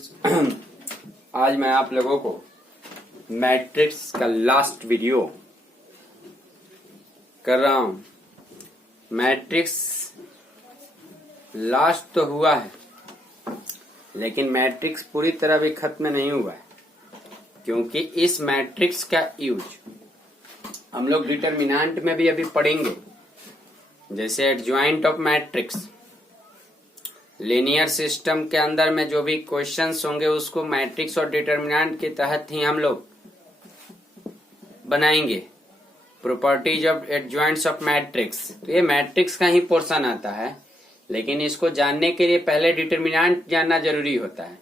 आज मैं आप लोगों को मैट्रिक्स का लास्ट वीडियो कर रहा हूं। मैट्रिक्स लास्ट तो हुआ है, लेकिन मैट्रिक्स पूरी तरह भी खत्म नहीं हुआ है, क्योंकि इस मैट्रिक्स का यूज हम लोग डिटरमिनेंट में भी अभी पढ़ेंगे। जैसे adjoint of matrix, linear system के अंदर में जो भी क्वेश्चंस होंगे उसको मैट्रिक्स और डिटरमिनेंट के तहत ही हम लोग बनाएंगे। प्रॉपर्टीज ऑफ एडजॉइंट्स ऑफ मैट्रिक्स, तो ये मैट्रिक्स का ही पोर्शन आता है, लेकिन इसको जानने के लिए पहले डिटरमिनेंट जानना जरूरी होता है,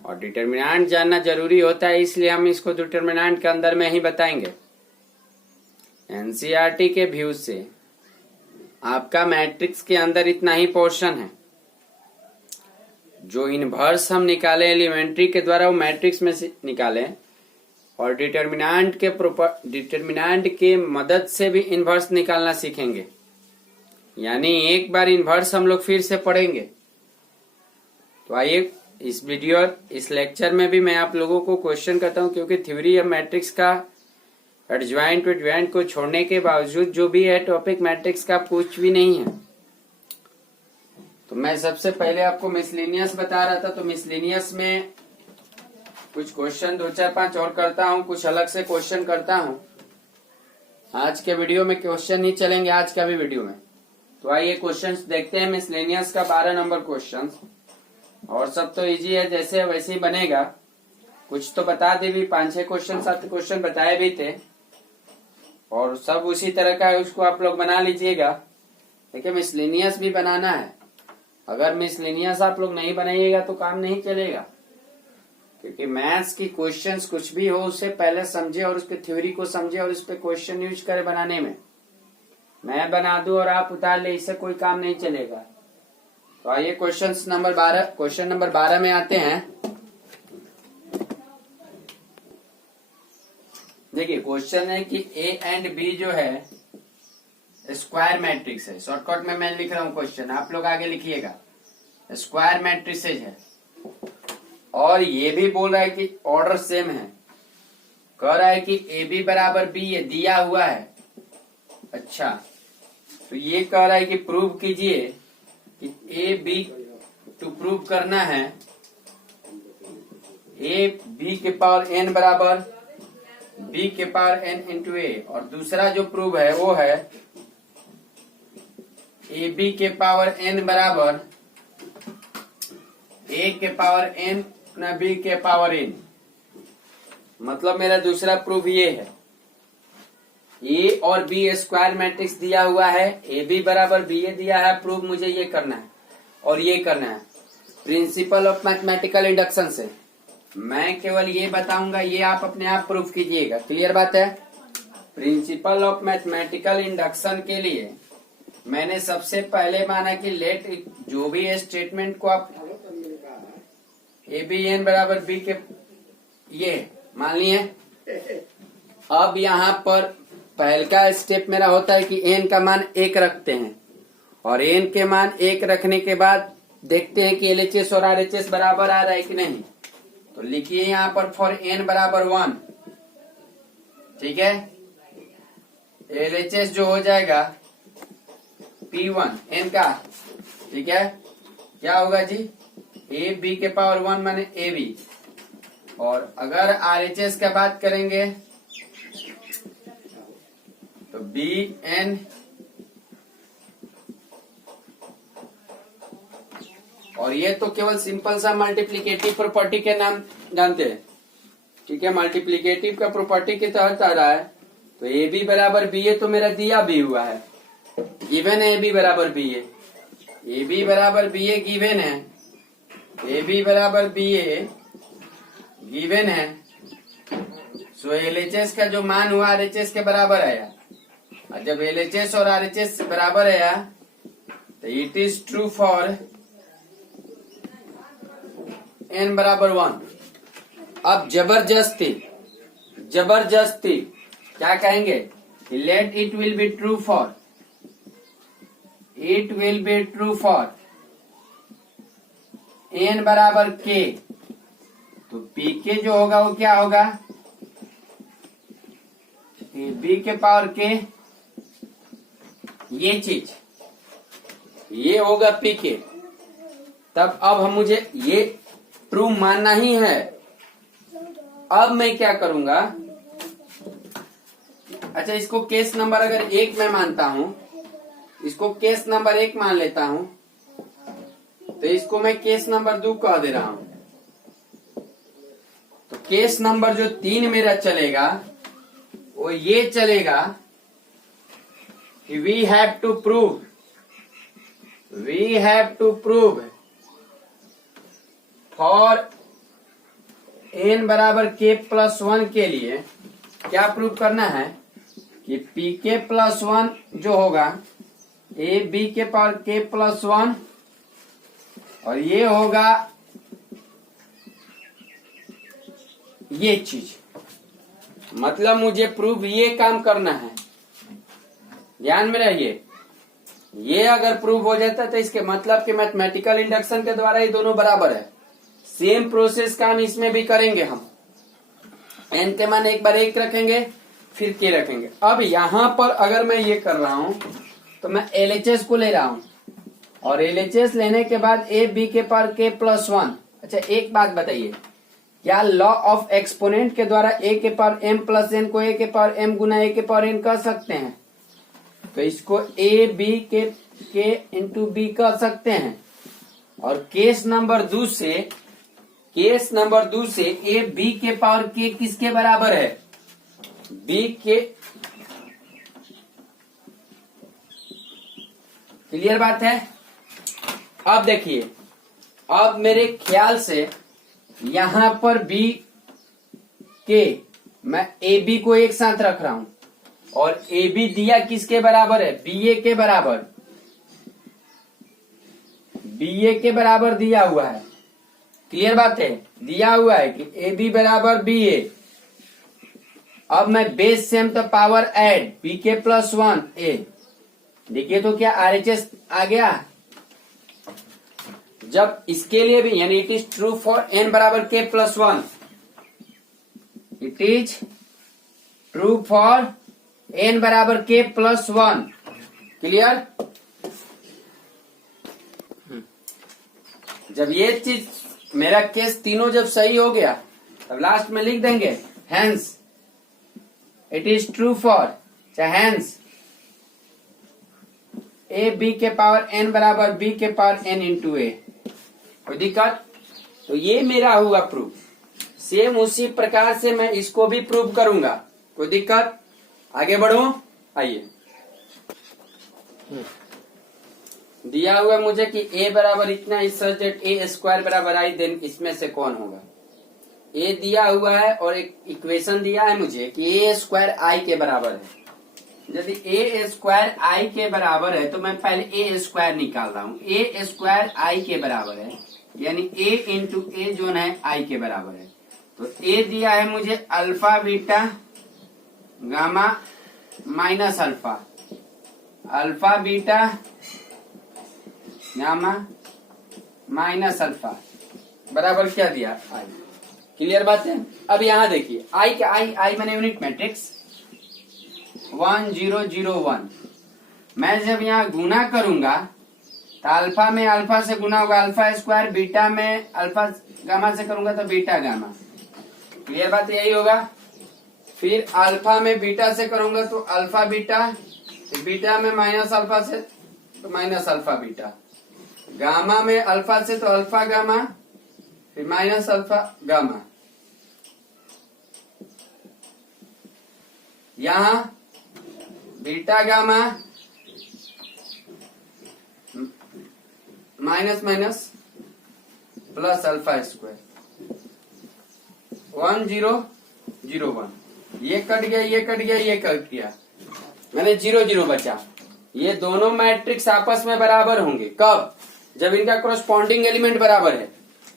और डिटरमिनेंट जानना जरूरी होता है, इसलिए हम इसको डिटरमिनेंट के अंदर में ही बताएंगे। एनसीईआरटी के व्यू से आपका मैट्रिक्स के अंदर इतना ही पोर्शन है। जो इनवर्स हम निकाले एलिमेंट्री के द्वारा वो मैट्रिक्स में से निकाले, और डिटरमिनेंट के मदद से भी इनवर्स निकालना सीखेंगे। यानी एक बार इनवर्स हम लोग फिर से पढ़ेंगे। तो आइए इस लेक्चर में भी मैं आप लोगों को क्वेश्चन करता हूं, क्योंकि थ्योरी ऑफ मैट्रिक्स का एडजॉइंट को छोड़ने के बावजूद जो भी है टॉपिक मैट्रिक्स का कुछ भी नहीं है। तो मैं सबसे पहले आपको मिसलेनियस बता रहा था, तो मिसलेनियस में कुछ क्वेश्चन 2 4 5 और करता हूं, कुछ अलग से क्वेश्चन करता हूं। आज के वीडियो में क्वेश्चन नहीं चलेंगे, आज का भी वीडियो में। तो आइए क्वेश्चंस देखते हैं। मिसलेनियस का 12 नंबर क्वेश्चन, और सब तो इजी है, जैसे वैसे ही बनेगा। कुछ तो बता दे भी, 5 6 क्वेश्चन 7 क्वेश्चन बताए भी थे, और सब उसी तरह का है, उसको आप लोग बना लीजिएगा। देखिए मिसलेनियस भी बनाना है। अगर मिसलेनियस आप लोग नहीं बनाइएगा तो काम नहीं चलेगा, क्योंकि मैथ्स की क्वेश्चंस कुछ भी हो उससे पहले समझे और उसके थ्योरी को समझे और उस पर क्वेश्चन यूज करे बनाने में। मैं बना दूं और आप उतार ले, इससे कोई काम नहीं चलेगा। तो आइए क्वेश्चन नंबर 12 में आते हैं। देखिए क्वेश्चन है कि ए एंड बी जो है स्क्वायर मैट्रिक्स है। शॉर्टकट में मैं लिख रहा हूं क्वेश्चन, आप लोग आगे लिखिएगा। स्क्वायर मैट्रिसेज है, और ये भी बोल रहा है कि ऑर्डर सेम है। कह रहा है कि ए बी बराबर बी, ये दिया हुआ है। अच्छा, तो ये कह रहा है कि प्रूव कीजिए कि ए बी, टू प्रूव करना है ए बी के पावर एन बराबर बी के पावर एन इंटू ए, और दूसरा जो प्रूव है वो है ए बी के पावर एन बराबर ए के पावर एन न बी के पावर एन। मतलब मेरा दूसरा प्रूफ ये है, ए और बी स्क्वायर मैट्रिक्स दिया हुआ है, ए बी बराबर बी ए दिया है। प्रूफ मुझे ये करना है और ये करना है। प्रिंसिपल ऑफ मैथमेटिकल इंडक्शन से मैं केवल ये बताऊंगा, ये आप अपने आप प्रूफ कीजिएगा। क्लियर बात है। प्रिंसिपल ऑफ मैथमेटिकल इंडक्शन के लिए मैंने सबसे पहले माना कि लेट, जो भी स्टेटमेंट को आप ए बी एन बराबर बी के ये मान लिए। अब यहाँ पर पहल का स्टेप मेरा होता है कि एन का मान 1 रखते हैं, और एन के मान 1 रखने के बाद देखते हैं कि एलएचएस और आरएचएस बराबर आ रहा है कि नहीं। तो लिखिए यहाँ पर फॉर एन बराबर 1, ठीक है। एलएचएस जो हो जाएगा P1 एन का, ठीक है। क्या होगा जी, ए बी के पावर 1 माने ए बी। और अगर आरएचएस का बात करेंगे तो बी एन, और ये तो केवल सिंपल सा मल्टीप्लिकेटिव प्रॉपर्टी के नाम जानते हैं, ठीक है। मल्टीप्लिकेटिव का प्रॉपर्टी के तहत आ रहा है। तो ए बी बराबर बी ए तो मेरा दिया भी हुआ है, गिवन है ए बी बराबर बी ए। ए बी बराबर बी ए गिवन है, ए बी बराबर बी ए गिवन है। सो एलएचएस का जो मान हुआ आरएचएस के बराबर आया, और जब एलएचएस और आरएचएस बराबर आया तो it is true for n बराबर 1। अब जबरदस्ती क्या कहेंगे, let it will be true for n बराबर k, तो पी के जो होगा वो क्या होगा, बी के पावर के, ये चीज ये होगा पी के। तब अब हम मुझे ये प्रूव मानना ही है। अब मैं क्या करूंगा, अच्छा इसको केस नंबर अगर 1 मैं मानता हूं, इसको केस नंबर 1 मान लेता हूं, तो इसको मैं केस नंबर 2 कह दे रहा हूं। तो केस नंबर जो 3 मेरा चलेगा वो ये चलेगा कि we have to prove for n बराबर k प्लस 1 के लिए क्या प्रूव करना है कि पी के प्लस 1 जो होगा ए बी के पावर k प्लस 1, और ये होगा ये चीज। मतलब मुझे प्रूफ ये काम करना है, ध्यान में रहिए। ये अगर प्रूफ हो जाता है तो इसके मतलब कि मैथमेटिकल इंडक्शन के द्वारा ये दोनों बराबर है। सेम प्रोसेस काम इसमें भी करेंगे हम। एन के मान एक बार 1 रखेंगे, फिर के रखेंगे। अब यहां पर अगर मैं ये कर रहा हूं तो मैं एलएचएस को ले रहा हूं, और एलएचएस लेने के बाद ए बी के पावर के प्लस 1। अच्छा एक बात बताइए, क्या लॉ ऑफ एक्सपोनेंट के द्वारा ए के पावर एम प्लस एन को ए के पावर एम गुना ए के पावर एन कर सकते हैं? तो इसको ए बी के इंटू बी कर सकते हैं। और केस नंबर 2 से ए बी के पावर के किसके बराबर है? बी के। क्लियर बात है? अब देखिए, अब मेरे ख्याल से यहां पर बी के मैं ए बी को एक साथ रख रहा हूं, और ए बी दिया किसके बराबर है? बी ए के बराबर। बी ए के बराबर दिया हुआ है। क्लियर बात है? दिया हुआ है कि ए बी बराबर बी ए। अब मैं बेस सेम तो पावर ऐड बी के प्लस 1 ए। देखिए तो क्या आरएचएस आ गया? जब इसके लिए भी, यानी it is true for n बराबर k plus 1, it is true for n बराबर के प्लस 1। क्लियर? जब ये चीज मेरा केस तीनों जब सही हो गया, तब लास्ट में लिख देंगे hence it is true for, hence A B के पावर एन बराबर बी के पावर एन इंटू ए। कोई दिक्कत? तो ये मेरा हुआ प्रूफ। सेम उसी प्रकार से मैं इसको भी प्रूव करूंगा। कोई दिक्कत? आगे बढ़ू? आइए, दिया हुआ मुझे कि a बराबर इतना इस सब्जेक्ट ए स्क्वायर बराबर आई, देन इसमें से कौन होगा? a दिया हुआ है और एक इक्वेशन दिया है मुझे कि ए स्क्वायर आई के बराबर है। यदि ए स्क्वायर आई के बराबर है तो मैं पहले ए स्क्वायर निकाल रहा हूँ। ए स्क्वायर आई के बराबर है, यानी ए इंटू ए जो है आई के बराबर है। तो ए दिया है मुझे alpha beta gamma minus alpha, alpha beta gamma minus alpha बराबर क्या दिया? आई। क्लियर बात है? अब यहां देखिए, आई के आई मैंने यूनिट मैट्रिक्स 1 0 0 1। मैं जब यहाँ गुना करूंगा तो अल्फा में अल्फा से गुना होगा अल्फा स्क्वायर, बीटा में अल्फा गामा से करूंगा तो बीटा गामा। क्लियर बात? यही होगा। फिर अल्फा में बीटा से करूंगा तो अल्फा बीटा, बीटा में माइनस अल्फा से तो माइनस अल्फा बीटा, गामा में अल्फा से तो अल्फा गामा, फिर माइनस अल्फा गामा। यहां beta gamma minus minus plus alpha square 1 0 0 1। ये कट गया, ये कट गया, ये कट गया, मैंने 0 0 बचा। ये दोनों मैट्रिक्स आपस में बराबर होंगे। कब? जब इनका कॉरस्पॉन्डिंग एलिमेंट बराबर है।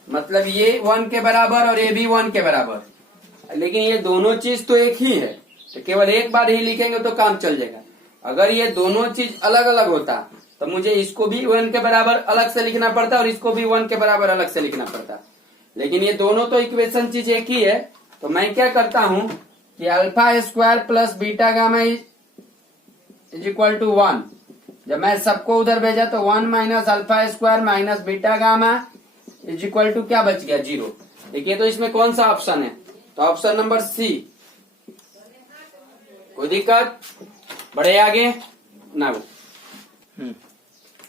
मतलब ये 1 के बराबर और ये भी 1 के बराबर। लेकिन ये दोनों चीज तो एक ही है, तो केवल एक बार ही लिखेंगे तो काम चल जाएगा। अगर ये दोनों चीज अलग अलग होता तो मुझे इसको भी 1 के बराबर अलग से लिखना पड़ता और इसको भी 1 के बराबर अलग से लिखना पड़ता। लेकिन ये दोनों तो इक्वेशन चीज एक ही है। तो मैं क्या करता हूं कि alpha square plus beta gamma is equal to 1। जब मैं सबको उधर भेजा तो 1 minus alpha square minus beta gamma is equal to क्या बच गया 0। देखिए तो इसमें कौन सा ऑप्शन है, तो ऑप्शन नंबर सी। कोई दिक्कत, बढ़े आगे ना।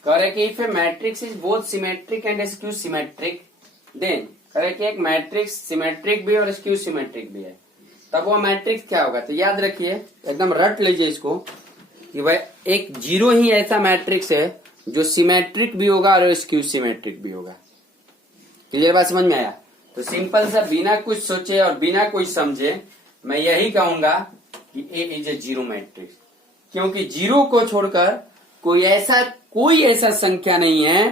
करे कि if a matrix is both symmetric and skew symmetric, then करे कि एक मैट्रिक्स सिमेट्रिक भी और स्क्यू सिमेट्रिक भी है, तब वो मैट्रिक्स क्या होगा। तो याद रखिए, एकदम रट लीजिए इसको कि भाई एक जीरो ही ऐसा मैट्रिक्स है जो सिमेट्रिक भी होगा और स्क्यू सिमेट्रिक भी होगा। क्लियर बात समझ में आया। तो सिंपल सा बिना कुछ सोचे और बिना कुछ समझे मैं यही कहूंगा कि ए इज ए जीरो मैट्रिक्स, क्योंकि जीरो को छोड़कर कोई ऐसा संख्या नहीं है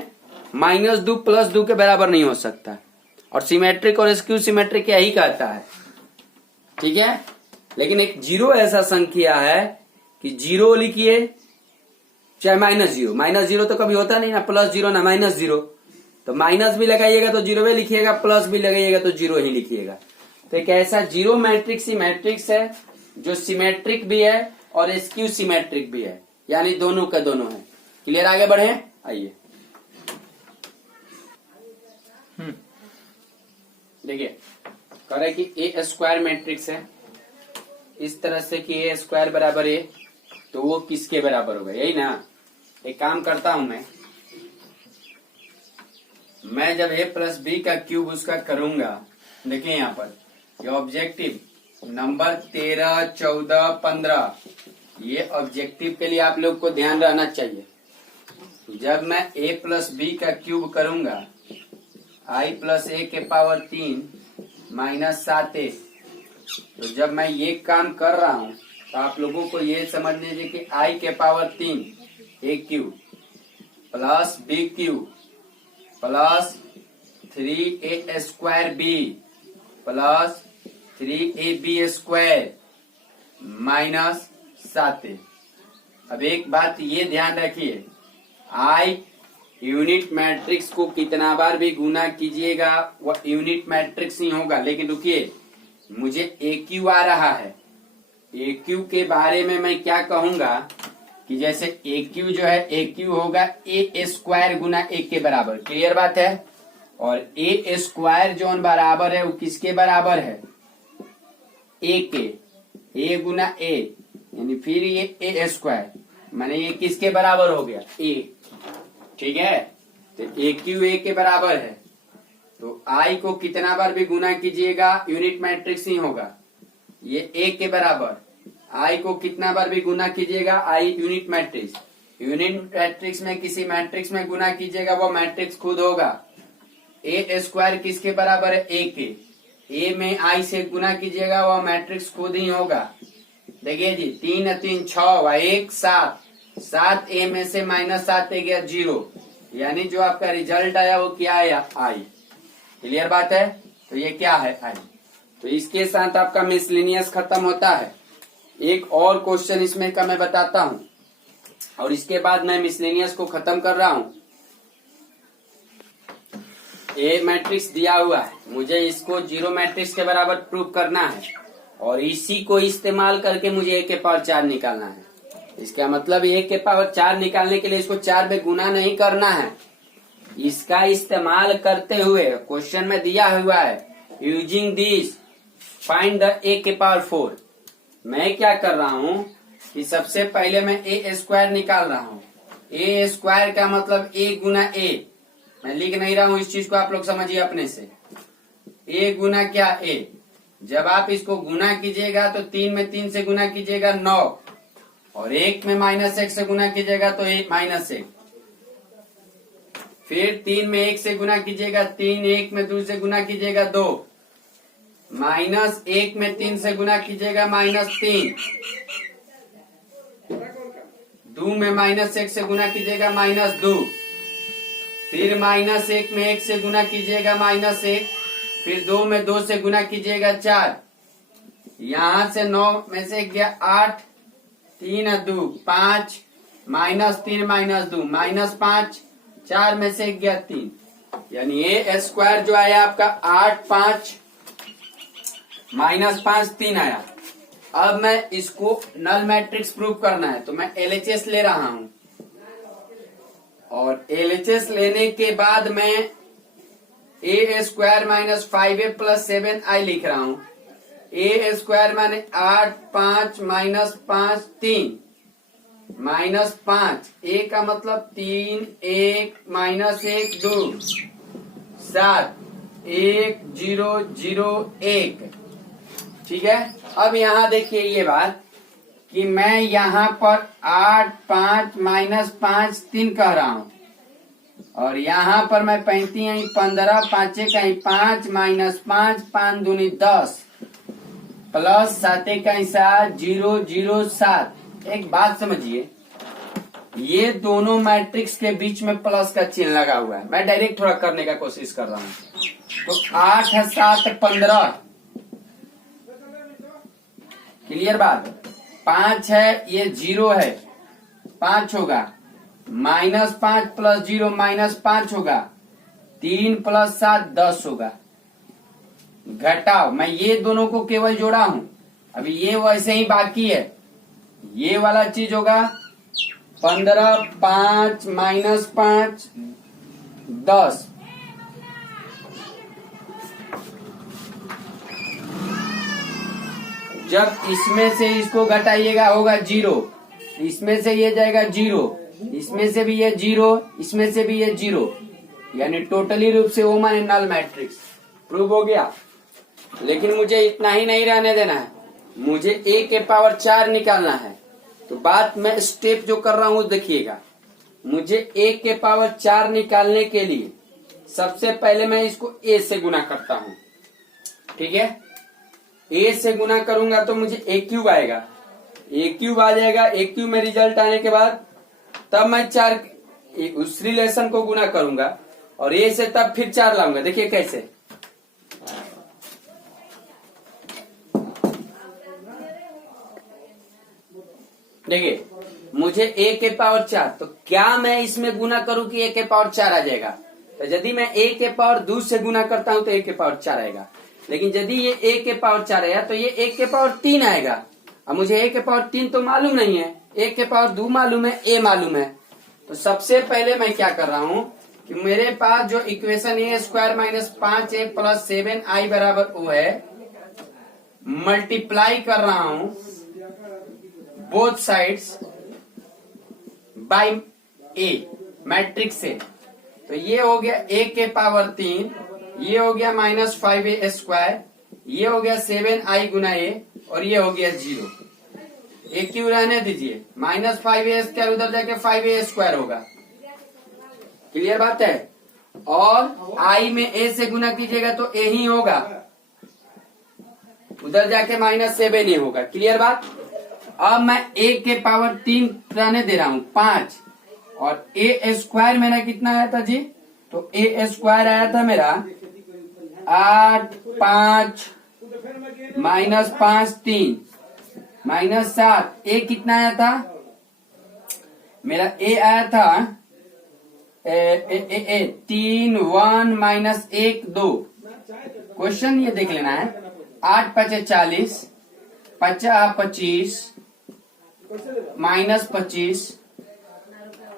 -2 + 2 के बराबर नहीं हो सकता। और सिमेट्रिक और स्क्यू सिमेट्रिक यही कहता है, ठीक है। लेकिन एक जीरो ऐसा संख्या है कि जीरो लिखिए चाहे -0 तो कभी होता नहीं ना, +0 ना -0। तो माइनस भी लगाइएगा तो जीरो ही लिखिएगा, प्लस भी लगाइएगा तो जीरो ही लिखिएगा। तो एक ऐसा जीरो मैट्रिक्स ही मैट्रिक्स है जो सिमेट्रिक भी है और स्क्यू सिमेट्रिक भी है, यानी दोनों का दोनों है। क्लियर, आगे बढ़े, आइए देखिए। करे कि ए स्क्वायर मैट्रिक्स है इस तरह से कि ए स्क्वायर बराबर ए, तो वो किसके बराबर होगा, यही ना। एक काम करता हूं मैं जब a प्लस बी का क्यूब उसका करूंगा, देखिए यहाँ पर ये ऑब्जेक्टिव नंबर 13, 14, 15, ये ऑब्जेक्टिव के लिए आप लोग को ध्यान रहना चाहिए। जब मैं a प्लस बी का क्यूब करूंगा i + a के पावर 3 - 7a, तो जब मैं ये काम कर रहा हूं तो आप लोगों को ये समझ लीजिए कि i के power 3 a cube plus b cube plus 3a square b plus 3ab square -7a। अब एक बात ये ध्यान रखिए, आई यूनिट मैट्रिक्स को कितना बार भी गुना कीजिएगा वह यूनिट मैट्रिक्स नहीं होगा। लेकिन रुकिए, मुझे ए क्यू आ रहा है, ए क्यू के बारे में मैं क्या कहूंगा कि जैसे ए क्यू जो है ए क्यू होगा ए स्क्वायर गुना ए के बराबर। क्लियर बात है। और ए स्क्वायर जो बराबर है वो किसके बराबर है, ए के, ए गुना ए, यानी फिर ये ए स्क्वायर माने ये किसके बराबर हो गया, ए। ठीक है, तो ए क्यू ए के बराबर है, तो आई को कितना बार भी गुना कीजिएगा यूनिट मैट्रिक्स ही होगा। ये ए के बराबर, आई को कितना बार भी गुना कीजिएगा आई यूनिट मैट्रिक्स। यूनिट मैट्रिक्स में किसी मैट्रिक्स में गुना कीजिएगा वो मैट्रिक्स खुद होगा। ए स्क्वायर किसके बराबर है, ए के, ए में आई से गुना कीजिएगा वो मैट्रिक्स खुद ही होगा। देखिए जी, 3 3 6 1 7, 7 ए में से -7 ए गया 0, यानी जो आपका रिजल्ट आया वो क्या आया, आई। क्लियर बात है। तो ये क्या है, आई। तो इसके साथ आपका मिसलिनियस खत्म होता है। एक और क्वेश्चन इसमें का मैं बताता हूं और इसके बाद मैं मिसलिनियस को खत्म कर रहा हूं। ए मैट्रिक्स दिया हुआ है, मुझे इसको जीरो मैट्रिक्स के बराबर प्रूव करना है और इसी को इस्तेमाल करके मुझे ए के पावर 4 निकालना है। इसका मतलब ए के पावर 4 निकालने के लिए इसको 4 में गुना नहीं करना है, इसका इस्तेमाल करते हुए क्वेश्चन में दिया हुआ है यूजिंग दिस फाइंड द ए के पावर 4। मैं क्या कर रहा हूं कि सबसे पहले मैं ए स्क्वायर निकाल रहा हूं। ए स्क्वायर का मतलब ए गुना ए, मैं लिख नहीं रहा हूं इस चीज को, आप लोग समझिए अपने से। ए गुना क्या, ए। जब आप इसको गुना कीजिएगा तो 3 में 3 से गुना कीजिएगा 9, और 1 में -1 से गुना कीजिएगा तो -1, फिर 3 में 1 से गुना कीजिएगा 3, 1 में 2 से गुना कीजिएगा 2, -1 में 3 से गुना कीजिएगा -3, 2 में -1 से गुना कीजिएगा -2, फिर -1 में 1 से गुना कीजिएगा -1, फिर 2 में 2 से गुना कीजिएगा 4, यहां से 9 में से गया 8, 3 2 5, -3 -2 -5, 4 में से गया 3। यानी ए स्क्वायर जो आया आपका 8 5 माइनस 5 3 आया। अब मैं इसको नल मैट्रिक्स प्रूव करना है तो मैं एलएचएस ले रहा हूं, और एलएचएस लेने के बाद मैं ए square minus 5a plus 7i लिख रहा हूं। ए स्क्वायर माने 8 5 माइनस 5 3 माइनस 5, ए का मतलब 3 1 माइनस 1 2 7 1 0 0 1। ठीक है। अब यहां देखिए ये बात कि मैं यहां पर 8 5 माइनस 5 3 कह रहा हूं, और यहां पर मैं 35 15 5 कहीं 5 माइनस 5 5 दूनी 10 प्लस 7 कहीं 7 0 0 7। एक बात समझिए, ये दोनों मैट्रिक्स के बीच में प्लस का चिन्ह लगा हुआ है। मैं डायरेक्ट थोड़ा करने का कोशिश कर रहा हूं। तो 8 है 7 15, क्लियर बात। 5 है ये 0 है 5 होगा, माइनस 5 प्लस 0 माइनस 5 होगा, 3 प्लस 7 10 होगा। घटाओ, मैं ये दोनों को केवल जोड़ा हूं, अभी ये वैसे ही बाकी है। ये वाला चीज होगा 15 5 माइनस 5 10। जब इसमें से इसको घटाइएगा होगा 0, इसमें से ये जाएगा 0, इसमें से भी ये 0, इसमें से भी ये 0, यानी टोटली रूप से वो माने नल मैट्रिक्स प्रूव हो गया। लेकिन मुझे इतना ही नहीं रहने देना है, मुझे a के पावर 4 निकालना है। तो बात मैं स्टेप जो कर रहा हूं देखिएगा। मुझे a के पावर 4 निकालने के लिए सबसे पहले मैं इसको a से गुना करता हूं। ठीक है, a से गुना करूंगा तो मुझे a क्यूब आएगा, a क्यूब आ जाएगा। a क्यूब में रिजल्ट आने के बाद तब मैं 4 उस रिलेशन को गुना करूंगा, और a से तब फिर 4 लाऊंगा। देखिए कैसे, देखिए मुझे a के पावर 4, तो क्या मैं इसमें गुना करूं कि a के पावर 4 आ जाएगा? तो यदि मैं a के पावर 2 से गुना करता हूं तो a के पावर 4 आएगा। लेकिन यदि ये a के पावर 4 आया तो ये a के पावर 3 आएगा। अब मुझे a के पावर 3 तो मालूम नहीं है, a के पावर 2 मालूम है, a मालूम है। तो सबसे पहले मैं क्या कर रहा हूं कि मेरे पास जो equation A square minus 5a plus 7i बराबर ओ है, मल्टीप्लाई कर रहा हूं both sides by a matrix से। तो ये हो गया a के पावर 3, ये हो गया माइनस 5a स्क्वायर, ये हो गया 7i गुना a, और ये हो गया 0। a क्यों रहने दीजिए, माइनस 5a स्क्वायर उधर जाके 5a स्क्वायर होगा। क्लियर बात है। और i में a से गुना कीजिएगा तो a ही होगा, उधर जाके माइनस 7 ही होगा। क्लियर बात। अब मैं a के पावर 3 रहने दे रहा हूं 5, और a स्क्वायर मेरा कितना आया था जी? तो a स्क्वायर आया था मेरा 8 5 माइनस 5 3 माइनस 7। a कितना आया था मेरा? a आया था 3 1 माइनस 1 2। क्वेश्चन ये देख लेना है। 8 5 40, 50 25 माइनस 25,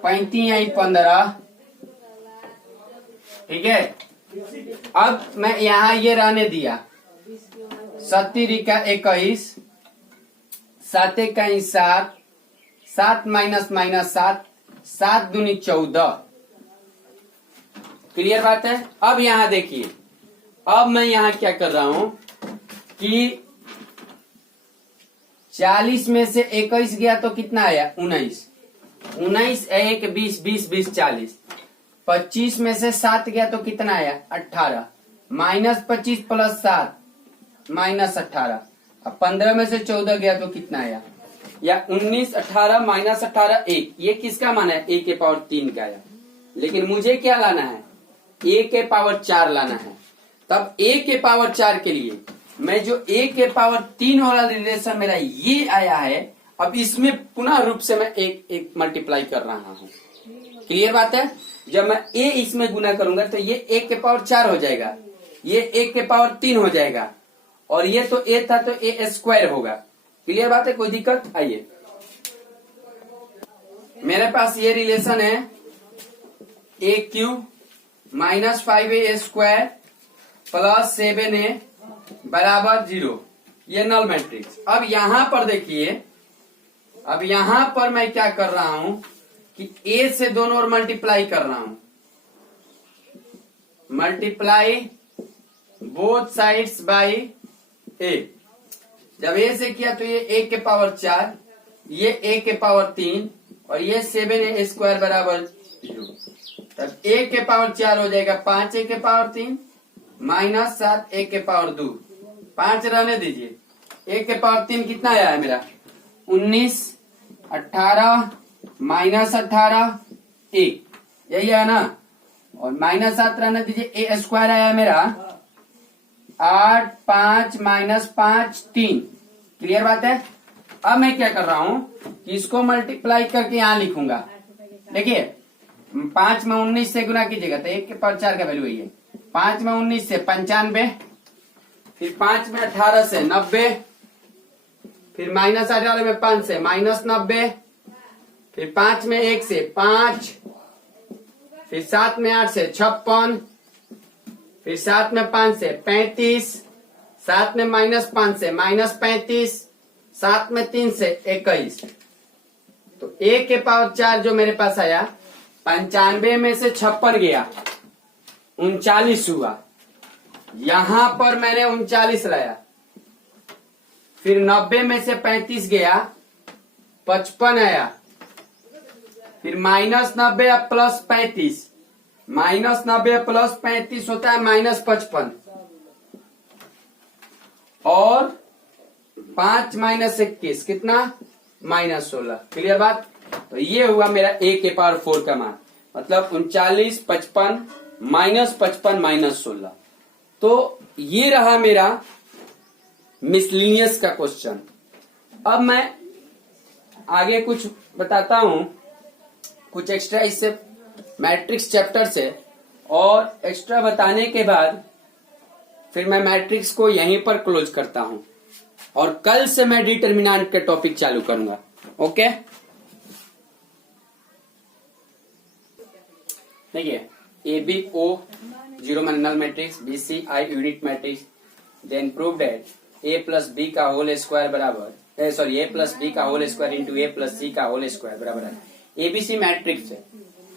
35 15। ठीक है। अब मैं यहाँ ये रहने दिया 70 का 21, 7 का 7, 7 माइनस माइनस 7, 7 दूनी 14। क्लियर बात है। अब यहाँ देखिए, अब मैं यहाँ क्या कर रहा हूं कि 40 में से 21 गया तो कितना आया? 19, 19 1 20 20 20 40। 25 में से 7 गया तो कितना आया? 18, माइनस 25 प्लस 7 माइनस 18। अब 15 में से 14 गया तो कितना आया? या 19 18 माइनस 18 1। ये किसका मान है? a के पावर 3 का आया। लेकिन मुझे क्या लाना है? a के पावर 4 लाना है। तब a के पावर 4 के लिए मैं जो a के पावर 3 वाला रिलेशन मेरा ये आया है, अब इसमें पुनः रूप से मैं एक मल्टीप्लाई कर रहा हूं। क्लियर बात है। जब मैं a इसमें गुना करूंगा तो ये 1 के पावर 4 हो जाएगा, ये 1 के पावर 3 हो जाएगा, और ये तो a था तो a स्क्वायर होगा। क्लियर बात है, कोई दिक्कत? आइए, मेरे पास ये रिलेशन है a cube minus 5a square plus 7a बराबर 0, ये नल मैट्रिक्स। अब यहां पर देखिए, अब यहां पर मैं क्या कर रहा हूं कि a से दोनों ओर मल्टीप्लाई कर रहा हूं, multiply both sides by a। जब a से किया तो ये 1 के पावर 4, ये 1 के पावर 3 और ये 7a स्क्वायर बराबर 0। तब 1 के पावर 4 हो जाएगा 5 1 के पावर 3 माइनस 7 1 के पावर 2, 5 रहने दीजिए। 1 के पावर 3 कितना आया है मेरा? 19, 18 माइनस 18 1, यही है ना। और माइनस 7 रहने दीजिए, a स्क्वायर आया मेरा 8 5 माइनस 5 3। क्लियर बात है। अब मैं क्या कर रहा हूं कि इसको मल्टीप्लाई करके यहां लिखूंगा। देखिए 5 में 19 से गुना कीजिएगा तो 1 के पावर 4 का वैल्यू है 5 में 19 से 95, फिर 5 में 18 से 90, फिर माइनस 18 में 5 से माइनस 90, फिर 5 में 1 से 5, फिर 7 में 8 से 56, फिर 7 में 5 से 35, 7 में माइनस 5 से माइनस 35, 7 में 3 से 21। तो 1 के पावर 4 जो मेरे पास आया 95 में से 56 गया 39 हुआ। यहां पर मैंने 39 लाया, फिर 90 में से 35 गया 55 आया, फिर माइनस 90 अब प्लस 35, माइनस 90 प्लस 35 होता है माइनस 55, और 5 माइनस 21 कितना? माइनस 16। क्लियर बात। तो ये हुआ मेरा a के पावर 4 का मान, मतलब 39 55 माइनस 55 माइनस 16। तो ये रहा मेरा मिसलिनियस का क्वेश्चन। अब मैं आगे कुछ बताता हूं, कुछ एक्स्ट्रा इससे मैट्रिक्स चैप्टर से, और एक्स्ट्रा बताने के बाद फिर मैं मैट्रिक्स को यहीं पर क्लोज करता हूं, और कल से मैं डिटर्मिनेंट के टॉपिक चालू करूंगा। ओके, देखिए ए बी ओ 0 में null matrix, B C I unit matrix, then prove that A plus B का होल स्क्वायर बराबर सॉरी ए प्लस बी का whole square into A plus C का whole square बराबर है ABC matrix है।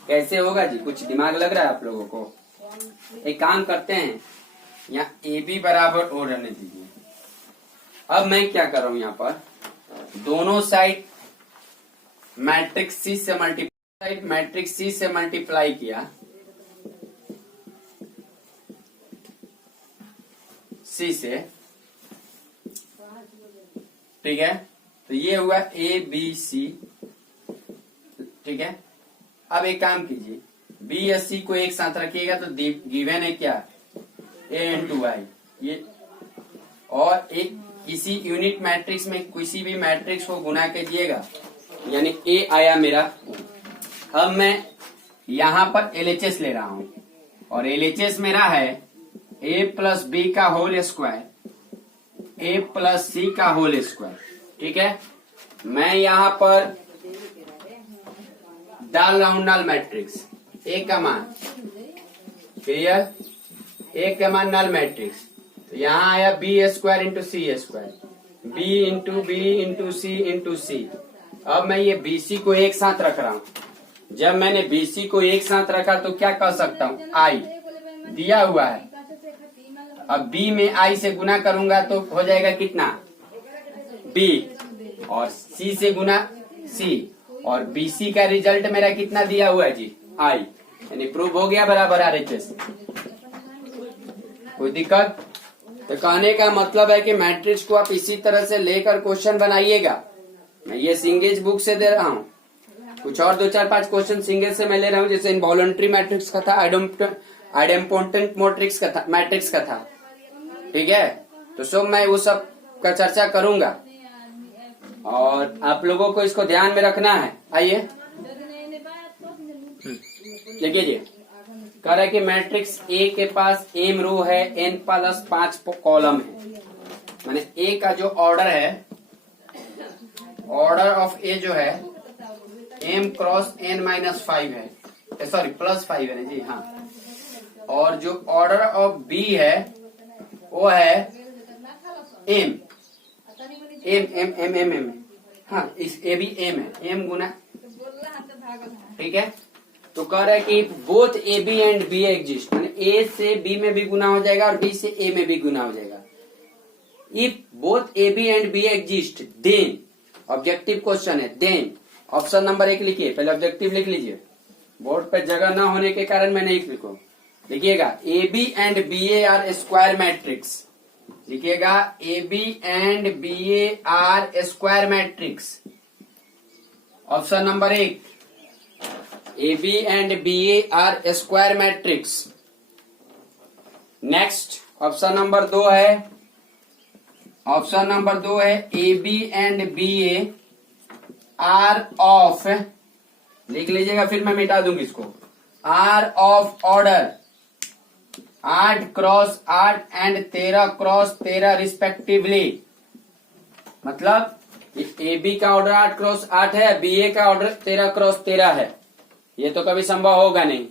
कैसे होगा जी? कुछ दिमाग लग रहा है आप लोगों को? एक काम करते हैं, यहाँ ए बी बराबर ओ रहने दीजिए। अब मैं क्या कर रहा हूं, यहाँ पर दोनों साइड मैट्रिक्स सी से मल्टीप्लाई किया, सी से, ठीक है। तो ये हुआ ए बी सी, ठीक है। अब एक काम कीजिए, बी या सी को एक साथ रखिएगा तो गिवन है क्या? ए इंटू वाई। ये और एक किसी यूनिट मैट्रिक्स में किसी भी मैट्रिक्स को गुना कीजिएगा, यानी ए आया मेरा। अब मैं यहां पर एलएचएस ले रहा हूं, और एलएचएस मेरा है ए प्लस बी का होल स्क्वायर ए प्लस सी का होल स्क्वायर, ठीक है। मैं यहां पर डाल रहा हूं नल मैट्रिक्स, ए का मान, क्लियर, ए का मान नल मैट्रिक्स। तो यहाँ आया बी स्क्वायर इंटू सी स्क्वायर, बी इंटू सी। अब मैं ये बीसी को एक साथ रख रहा हूं। जब मैंने बीसी को एक साथ रखा तो क्या कर सकता हूं? आई दिया हुआ है। अब बी में आई से गुना करूंगा तो हो जाएगा कितना? बी, और सी से गुना सी, और बीसी का रिजल्ट मेरा कितना दिया हुआ है जी? आई, यानी प्रूव हो गया बराबर आरएचएस। कोई दिक्कत? तो कहने का मतलब है कि मैट्रिक्स को आप इसी तरह से लेकर क्वेश्चन बनाइएगा। मैं ये सिंगेज बुक से दे रहा हूँ, कुछ और 2 4 5 क्वेश्चन सिंगेज से मैं ले रहा हूँ, जैसे इनवॉलंटरी मैट्रिक्स का था, आइडेम्पोटेंट मैट्रिक्स का था, ठीक है। तो सब मैं वो सब का चर्चा करूंगा, और आप लोगों को इसको ध्यान में रखना है। आइए देखिए जी, कह रहा है कि मैट्रिक्स ए के पास m रो है, n प्लस 5 कॉलम है। माने ए का जो ऑर्डर है, ऑर्डर ऑफ ए जो है m क्रॉस n माइनस 5 है, सॉरी प्लस 5 है जी, हाँ। और जो ऑर्डर ऑफ बी है वो है m m m m m m, हाँ इस ए भी m है, m गुना, ठीक है। तो कह रहा है कि both A B and B exist, माने ए से बी में भी गुना हो जाएगा और बी से ए में भी गुना हो जाएगा। If both A B and B exist then, objective question है, देन ऑप्शन नंबर 1 लिखिए, पहले ऑब्जेक्टिव लिख लीजिए, बोर्ड पे जगह ना होने के कारण मैं नहीं लिखूं। लिखिएगा A B and B A are square matrix, लिखिएगा A B and B A are square matrix. Option number 1 A B and B A are square matrix. Next option number 2 है, ऑप्शन नंबर 2 है A B and B A are of, लिख लीजिएगा फिर मैं मिटा दूंगी इसको, are of order 8 cross 8 and 13 cross 13 रिस्पेक्टिवली। मतलब ए बी का ऑर्डर 8 क्रॉस 8 है, बी ए का ऑर्डर 13 क्रॉस 13 है। ये तो कभी संभव होगा नहीं,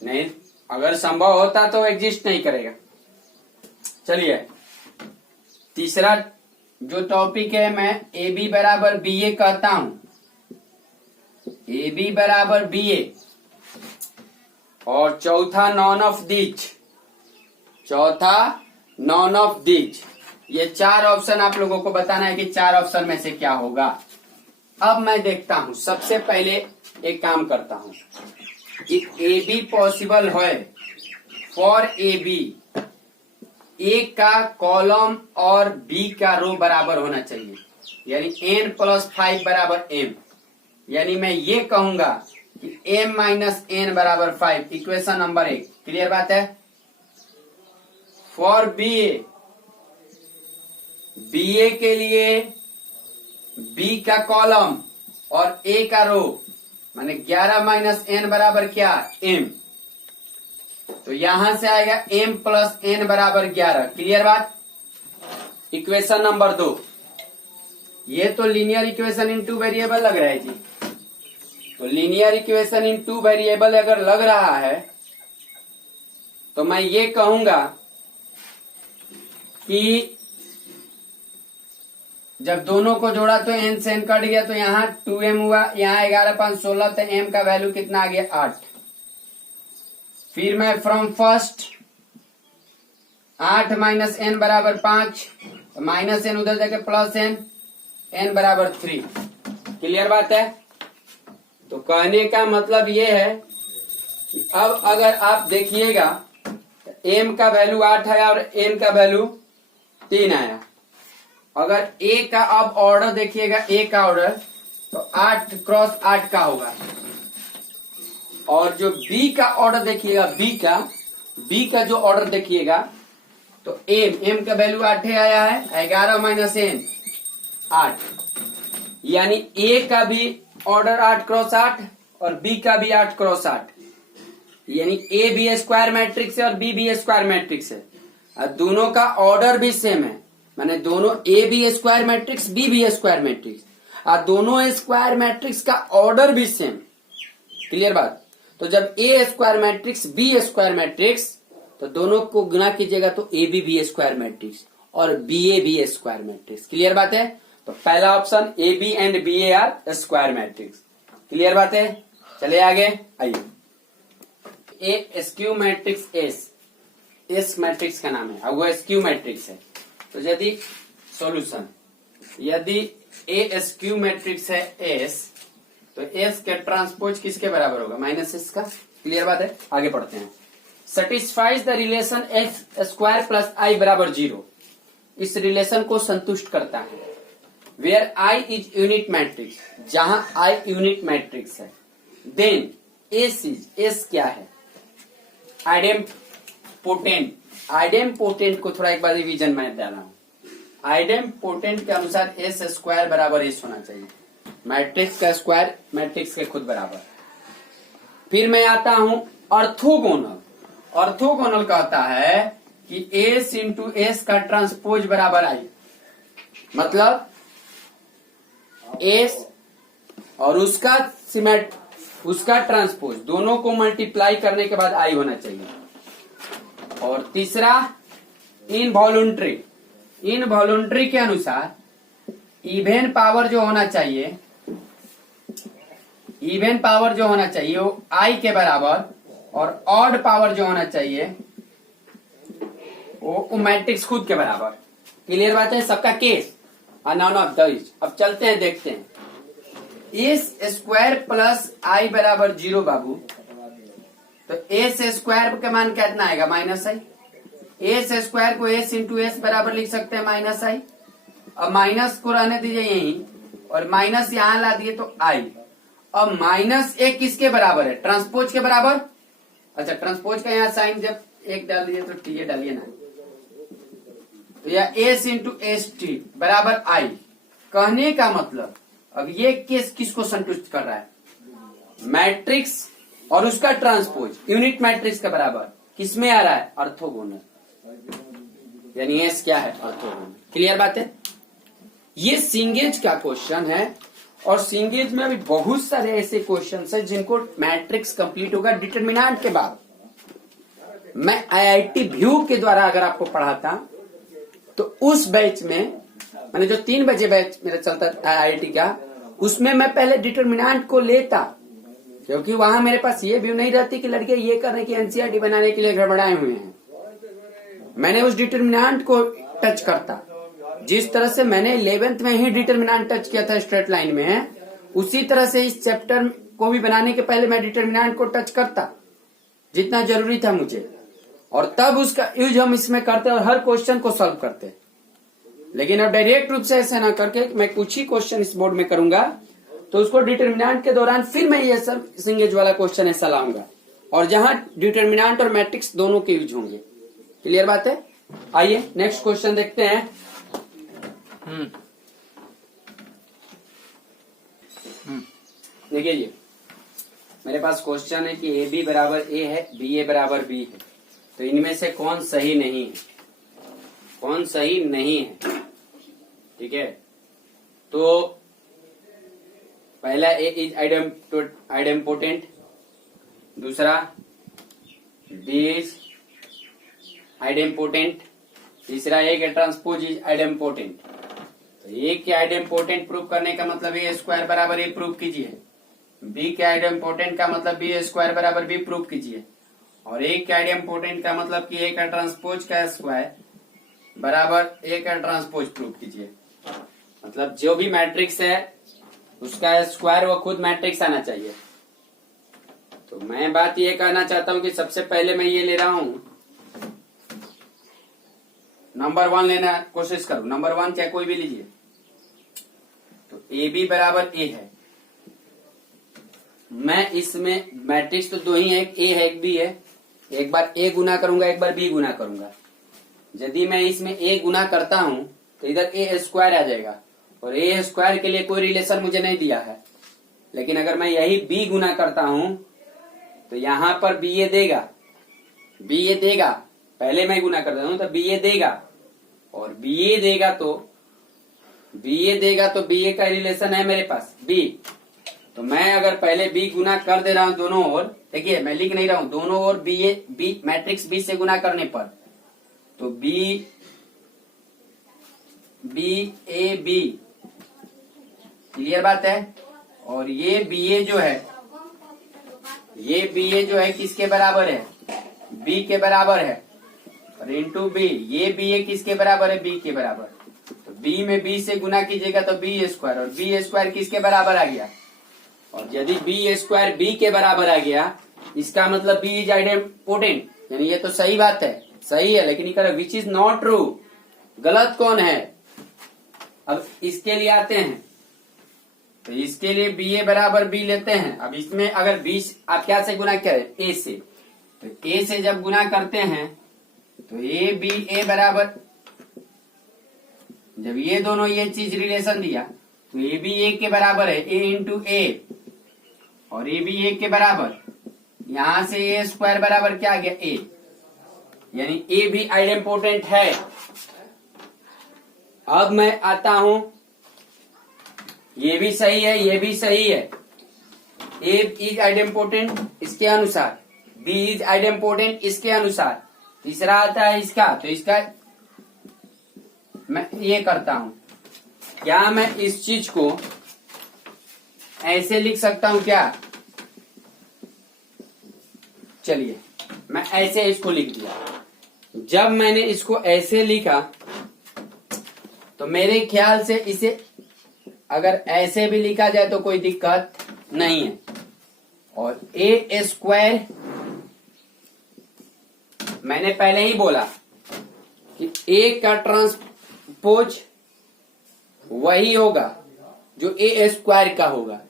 नहीं अगर संभव होता तो एग्जिस्ट नहीं करेगा। चलिए तीसरा जो टॉपिक है, मैं ए बी बराबर बी ए कहता हूं, ए बी बराबर बी ए, और चौथा नॉन ऑफ दीज, चौथा नॉन ऑफ दीज। ये 4 ऑप्शन आप लोगों को बताना है कि 4 ऑप्शन में से क्या होगा। अब मैं देखता हूं, सबसे पहले एक काम करता हूं कि ए बी पॉसिबल है फॉर ए बी, ए का कॉलम और बी का रो बराबर होना चाहिए, यानी n प्लस 5 बराबर m, यानी मैं ये कहूंगा कि m माइनस n बराबर 5, इक्वेशन नंबर 1। क्लियर बात है। फॉर बी ए के लिए b का कॉलम और a का रो, माने 11 माइनस n बराबर क्या, m, तो यहां से आएगा m प्लस n बराबर 11। क्लियर बात। इक्वेशन नंबर 2, ये तो लीनियर इक्वेशन इन 2 वेरिएबल लग रहा है जी, तो लीनियर इक्वेशन इन 2 वेरिएबल अगर लग रहा है तो मैं ये कहूंगा कि जब दोनों को जोड़ा तो n से n कट गया, तो यहाँ 2m हुआ, यहाँ 11 5 16, तो m का वैल्यू कितना आ गया, 8। फिर मैं फ्रॉम फर्स्ट 8 माइनस n बराबर 5, माइनस n उधर जाके प्लस n बराबर 3। क्लियर बात है। तो कहने का मतलब ये है कि अब अगर आप देखिएगा m का वैल्यू 8 है और n का वैल्यू 3 आया, अगर a का अब ऑर्डर देखिएगा, a का ऑर्डर तो 8 क्रॉस 8 का होगा, और जो b का ऑर्डर देखिएगा, b का जो ऑर्डर देखिएगा तो m का वैल्यू 8 आया है, 11 माइनस n 8, यानी a का भी ऑर्डर 8 क्रॉस 8 और b का भी 8 क्रॉस 8, यानी a भी स्क्वायर मैट्रिक्स है और b भी स्क्वायर मैट्रिक्स है, और दोनों का ऑर्डर भी सेम है, माने दोनों a भी स्क्वायर मैट्रिक्स, b भी स्क्वायर मैट्रिक्स, और दोनों स्क्वायर मैट्रिक्स का ऑर्डर भी सेम। क्लियर बात। तो जब a square matrix b square matrix, तो दोनों को गुना कीजिएगा तो a भी स्क्वायर मैट्रिक्स और ba भी स्क्वायर मैट्रिक्स। क्लियर बात है। तो पहला option A B and B A are square matrix. Clear बात है। चले आगे आइए, A skew matrix S matrix का नाम है, अब वो स्क्यू मैट्रिक्स है। तो यदि सॉल्यूशन, यदि ए स्क्यू मैट्रिक्स है एस, तो एस के ट्रांसपोज किसके बराबर होगा, माइनस एस का। क्लियर बात है। आगे पढ़ते हैं। Satisfies the relation X square plus I बराबर 0, इस रिलेशन को संतुष्ट करता है। Where I is unit matrix, जहां आई यूनिट मैट्रिक्स है। देन एस क्या है, आइडेम्पोटेंट। आइडेम्पोटेंट को थोड़ा एक बार रिवीजन में डाला हूं। आइडेम्पोटेंट के अनुसार एस स्क्वायर बराबर एस होना चाहिए, मैट्रिक्स का स्क्वायर मैट्रिक्स के खुद बराबर। फिर मैं आता हूं ऑर्थोगोनल। ऑर्थोगोनल कहता है कि एस इंटू एस का ट्रांसपोज बराबर आई, मतलब एस और उसका उसका ट्रांसपोज दोनों को मल्टीप्लाई करने के बाद आई होना चाहिए। और तीसरा इनवॉलुंटरी। इनवॉलुंटरी के अनुसार इवन पावर जो होना चाहिए, इवन पावर जो होना चाहिए वो आई के बराबर, और ऑड पावर जो होना चाहिए वो मैट्रिक्स खुद के बराबर। क्लियर बात है सबका केस? None of this. अब चलते हैं देखते हैं। एस स्क्वायर प्लस आई बराबर 0 बाबू, तो एस स्क्वायर का मान कितना आएगा? माइनस आई। एस स्क्वायर को एस इंटू एस बराबर लिख सकते हैं माइनस आई। अब माइनस को रहने दीजिए यहीं, और माइनस यहां ला दिए तो आई। अब माइनस ए किसके बराबर है? ट्रांसपोज के बराबर। अच्छा, ट्रांसपोज का यहाँ साइन जब एक डाल दिए तो टी डालिए ना, तो यह एस इंटू एस टी बराबर आई। कहने का मतलब अब ये केस किसको संतुष्ट कर रहा है? मैट्रिक्स और उसका ट्रांसपोज यूनिट मैट्रिक्स के बराबर किसमें आ रहा है? ऑर्थोगोनल, यानी एस क्या है? ऑर्थोगोनल। क्लियर बात है? ये सिंगेज का क्वेश्चन है, और सिंगेज में अभी बहुत सारे ऐसे क्वेश्चन है जिनको मैट्रिक्स कंप्लीट होगा डिटरमिनेंट के बाद। मैं आईआईटी व्यू के द्वारा अगर आपको पढ़ाता तो उस बैच में, मैंने जो 3 बजे बैच मेरा चलता आईआईटी का, उसमें मैं पहले डिटरमिनेंट को लेता, क्योंकि वहां मेरे पास ये व्यू नहीं रहती कि लड़के ये कर रहे हैं कि एनसीईआरटी बनाने के लिए गड़बड़ाए हुए हैं। मैंने उस डिटरमिनेंट को टच करता। जिस तरह से मैंने 11th में ही डिटरमिनेंट टच किया था स्ट्रेट लाइन में, उसी तरह से इस चैप्टर को भी बनाने के पहले मैं डिटरमिनेंट को टच करता जितना जरूरी था मुझे, और तब उसका यूज हम इसमें करते और हर क्वेश्चन को सॉल्व करते। लेकिन अब डायरेक्ट रूप से ऐसा ना करके मैं कुछ ही क्वेश्चन इस बोर्ड में करूंगा, तो उसको डिटरमिनेंट के दौरान फिर मैं ये सब सिंगेज वाला क्वेश्चन ऐसा लाऊंगा, और जहां डिटरमिनेंट और मैट्रिक्स दोनों के यूज होंगे। क्लियर बात है? आइए नेक्स्ट क्वेश्चन देखते हैं। देखिए ये मेरे पास क्वेश्चन है कि ए बी बराबर ए है, बी ए बराबर बी है, तो इनमें से कौन सही नहीं है? कौन सही नहीं है? ठीक है, तो पहला ए इज आइडेम्पोटेंट, दूसरा बी इज आइडेम्पोटेंट, तीसरा ए के ट्रांसपोज इज आइडेम्पोटेंट। तो ए के आइडेम्पोटेंट प्रूव करने का मतलब ए स्क्वायर बराबर ए प्रूव कीजिए, बी के आइडेम्पोटेंट का मतलब बी स्क्वायर बराबर बी प्रूव कीजिए, और ए के आइडेम्पोटेंट का मतलब कि ए का ट्रांसपोज का स्क्वायर बराबर ए का ट्रांसपोज प्रूव कीजिए। मतलब जो भी मैट्रिक्स है उसका स्क्वायर वो खुद मैट्रिक्स आना चाहिए। तो मैं बात ये कहना चाहता हूं कि सबसे पहले मैं ये ले रहा हूं, नंबर 1 लेना कोशिश करूं। नंबर 1 चाहे कोई भी लीजिए। तो ए बी बराबर ए है। मैं इसमें मैट्रिक्स तो 2 ही है, एक ए है एक बी है। एक बार ए गुना करूंगा, एक बार बी गुना करूंगा। यदि मैं इसमें ए गुना करता हूं तो इधर ए स्क्वायर आ जाएगा, और ए स्क्वायर के लिए कोई रिलेशन मुझे नहीं दिया है। लेकिन अगर मैं यही बी गुना करता हूं तो यहां पर बी ए देगा, बी ए देगा। पहले मैं गुना करता हूं तो बी ए देगा, और बी ए देगा तो बी ए का रिलेशन है मेरे पास बी। तो मैं अगर पहले बी गुना कर दे रहा हूं दोनों ओर, देखिए मैं लिख नहीं रहा हूं, दोनों ओर बी मैट्रिक्स बी से गुना करने पर, तो बी ए बी। क्लियर बात है? और ये बी ए जो है, ये बी ए जो है किसके बराबर है? बी के बराबर है, और इंटू बी, ये बी ए किसके बराबर है? बी के बराबर। तो बी में बी से गुना कीजिएगा तो बी स्क्वायर, और बी स्क्वायर किसके बराबर आ गया? और यदि बी स्क्वायर बी के बराबर आ गया, इसका मतलब बी इज आइडेम्पोटेंट, यानी ये तो सही बात है, सही है। लेकिन ये विच इज नॉट ट्रू, गलत कौन है? अब इसके लिए आते हैं, तो इसके लिए बी ए बराबर बी लेते हैं। अब इसमें अगर बी आप क्या से गुना करें? ए से। तो ए से जब गुना करते हैं तो ए बी ए बराबर, जब ये दोनों ये चीज रिलेशन दिया तो ए बी ए के बराबर है, ए इंटू ए, और ए बी ए के बराबर, यहां से ए स्क्वायर बराबर क्या आ गया ए, यानी ए भी आइडेम्पोटेंट है। अब मैं आता हूं, ये भी सही है, ये भी सही है। ए इज आइडेम्पोटेंट इसके अनुसार, बी इज आइडेम्पोटेंट इसके अनुसार। तीसरा आता है इसका, तो इसका मैं ये करता हूं, क्या मैं इस चीज को ऐसे लिख सकता हूं क्या? चलिए मैं ऐसे इसको लिख दिया। जब मैंने इसको ऐसे लिखा तो मेरे ख्याल से इसे अगर ऐसे भी लिखा जाए तो कोई दिक्कत नहीं है। और ए स्क्वायर मैंने पहले ही बोला कि ए का ट्रांसपोज वही होगा जो ए स्क्वायर का होगा।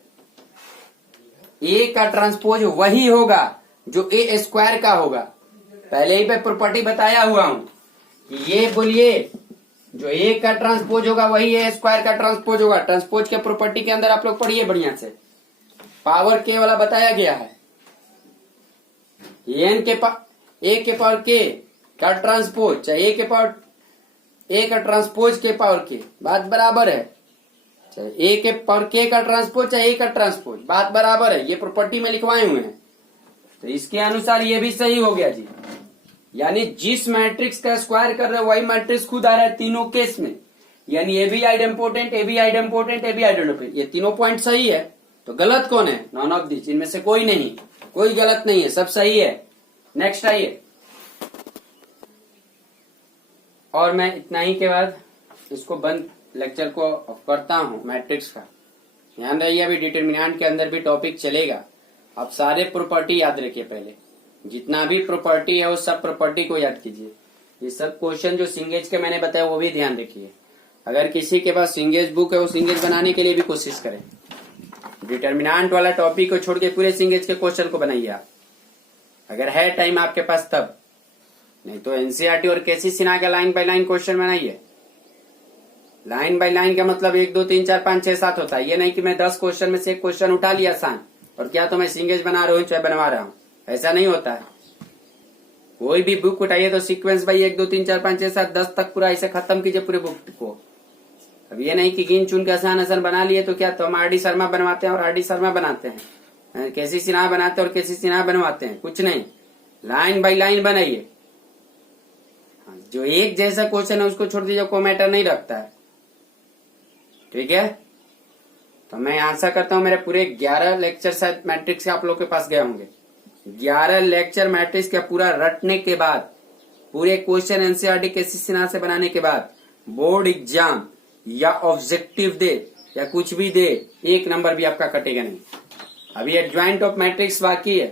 ए का ट्रांसपोज वही होगा जो ए स्क्वायर का होगा। पहले ही पे प्रॉपर्टी बताया हुआ हूं कि ये बोलिए जो ए का ट्रांसपोज होगा वही ए स्क्वायर का ट्रांसपोज होगा। ट्रांसपोज के प्रॉपर्टी के अंदर आप लोग पढ़िए बढ़िया से, पावर के वाला बताया गया है। एन के ए के पावर के का ट्रांसपोज चाहे ए के पावर ए का ट्रांसपोज के पावर के, बात बराबर है। चाहे ए के पावर के का ट्रांसपोज चाहे ए का ट्रांसपोज, बात बराबर है। ये प्रॉपर्टी में लिखवाए हुए हैं, तो इसके अनुसार ये भी सही हो गया जी। यानी जिस मैट्रिक्स का स्क्वायर कर रहे हो वही मैट्रिक्स खुद आ रहा है तीनों केस में। यानी ए भी आइडेम्पोटेंट, ए भी आइडेम्पोटेंट, ए भी आइडेम्पोटेंट, ये तीनों पॉइंट सही है। तो गलत कौन है? नॉन ऑफ दिस, इनमें से कोई नहीं, कोई गलत नहीं है, सब सही है। नेक्स्ट आइए। और मैं इतना ही के बाद इसको बंद लेक्चर को करता हूं मैट्रिक्स का। ध्यान रहिए अभी डिटरमिनेंट के अंदर भी टॉपिक चलेगा। आप सारे प्रॉपर्टी याद रखिए, पहले जितना भी प्रॉपर्टी है वो सब प्रॉपर्टी को याद कीजिए। ये सब क्वेश्चन जो सिंगेज के मैंने बताया वो भी ध्यान रखिए। अगर किसी के पास सिंगेज बुक है वो सिंगेज बनाने के लिए भी कोशिश करें। डिटरमिनेंट वाला टॉपिक को छोड़ के पूरे सिंगेज के क्वेश्चन को बनाइए आप, अगर है टाइम आपके पास तब। नहीं तो एनसीईआरटी और केसी सिन्हा का लाइन बाय लाइन क्वेश्चन बनाइए। लाइन बाय लाइन का मतलब 1 2 3 4 5 6 7 होता है। ये नहीं कि मैं 10 क्वेश्चन में से एक क्वेश्चन उठा लिया आसान और क्या तो मैं सिंगेज बना रहा हूँ चाहे बनवा रहा हूँ, ऐसा नहीं होता है। कोई भी बुक उठाइए तो सीक्वेंस बाई 1 2 3 4 5 6 7 10 तक पूरा ऐसे खत्म कीजिए पूरे बुक को। अब ये नहीं कि गिन चुन के आसान आसान बना लिए तो क्या तो हम आर.डी. शर्मा बनवाते हैं और आर.डी. शर्मा बनाते हैं, केसी सिन्हा बनाते हैं और केसी सिन्हा बनवाते हैं, कुछ नहीं। लाइन बाई लाइन बनाइए। जो एक जैसा क्वेश्चन है उसको छोड़ दीजिए, कोई मैटर नहीं रखता है। ठीक है, तो मैं आशा करता हूं मेरे पूरे 11 लेक्चर शायद मैट्रिक्स के आप लोग के पास गए होंगे। 11 लेक्चर मैट्रिक्स का पूरा रटने के बाद, पूरे क्वेश्चन एनसीईआरटी केसी सिन्हा से बनाने के बाद बोर्ड एग्जाम या ऑब्जेक्टिव दे या कुछ भी दे, 1 नंबर भी आपका कटेगा नहीं। अभी एडजॉइंट ऑफ मैट्रिक्स बाकी है।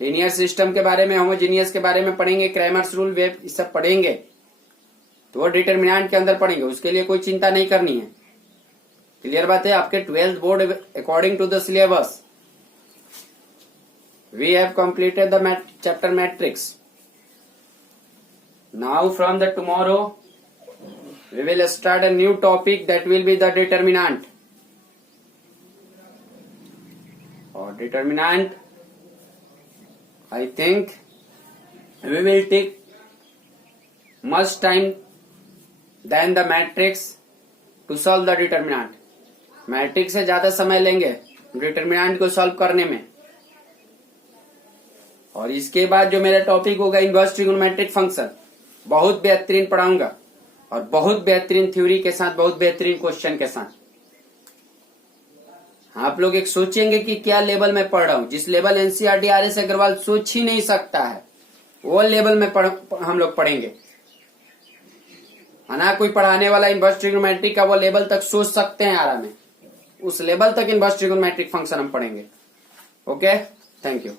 लीनियर सिस्टम के बारे में, होमोजीनियस के बारे में पढ़ेंगे, क्रैमर्स रूल, वेव, ये सब पढ़ेंगे। तो वो डिटरमिनेंट के अंदर पढ़ेंगे, उसके लिए कोई चिंता नहीं करनी है। क्लियर बात है? आपके 12th board according to the syllabus we have completed the chapter matrix. Now from the tomorrow we will start a new topic that will be the determinant. Or determinant, I think we will take much time than the matrix to solve the determinant. Matrix से ज्यादा समय लेंगे determinant को solve करने में। और इसके बाद जो मेरा टॉपिक होगा इनवर्स ट्रिगोनोमेट्रिक फंक्शन, बहुत बेहतरीन पढ़ाऊंगा और बहुत बेहतरीन थ्योरी के साथ, बहुत बेहतरीन क्वेश्चन के साथ। आप लोग एक सोचेंगे कि क्या लेवल में पढ़ रहा हूं। जिस लेवल एनसीईआरटी आर.एस. अग्रवाल सोच ही नहीं सकता है वो लेवल में हम लोग पढ़ेंगे। ना कोई पढ़ाने वाला इनवर्स ट्रिगोनोमेट्रिक का वो लेवल तक सोच सकते हैं आराम में, उस लेवल तक इनवर्स ट्रिगोनोमेट्रिक फंक्शन हम पढ़ेंगे। Okay, thank you.